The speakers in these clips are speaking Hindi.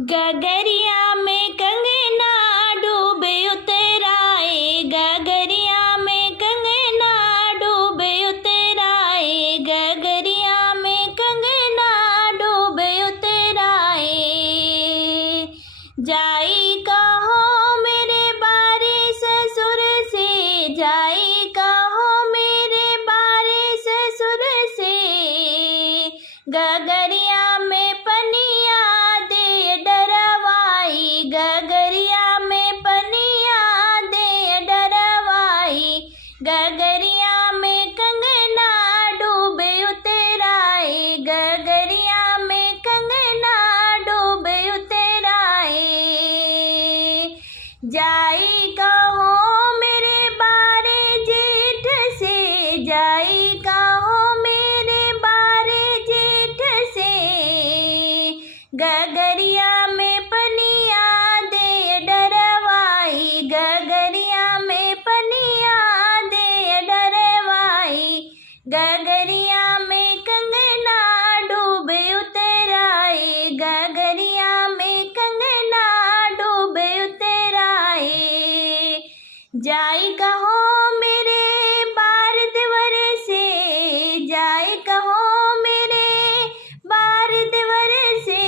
गगरिया में कंगना डूबे उतराए, गगरिया में कंगना डूबे उतराए, गगरिया में कंगना डूबे उतराए। जाई कहो मेरे बारे ससुर से, जाई कहो मेरे बारे ससुर से, गगरिया में पनिया दे डरवाई, गगरिया में पनिया दे डरवाई, गगरिया में कंगना डूबे उतराए, गगरिया में कंगना डूबे उतराए। जाई कहो मेरे बारे जेठ से, जाई कहो मेरे बारे जेठ से, गगरिया में पनिया दे डरवाई, गगरिया में पनिया दे डरवाई, गगरिया में कंगना डूबे उतराए, गगरिया में कंगना डूबे उतराए। जाई कहो मेरे बार देवर से, जाई कहो मेरे बार देवर से,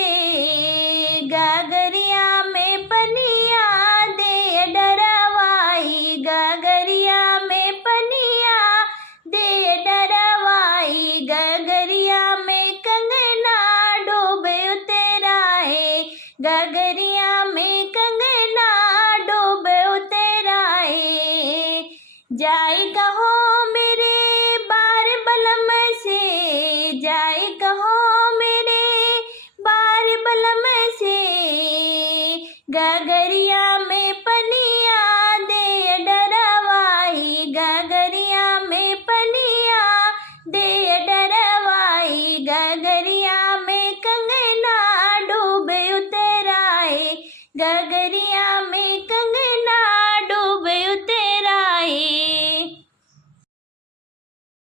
गगरिया में पनिया दे डरवाई, गगरिया में पनिया दे डरवाई, गगरिया में कंगना डूबे उतराए, गगरिया में कंगना डूबे उतराए। जाई कहो मेरे बार बलम से, जाई कहो मेरे बार बलम से, गगरिया में पनिया दे डरवाई, गगरिया में पनिया दे डरवाई, गगरिया में कंगना डूबे उतराए, गगरिया में कंगना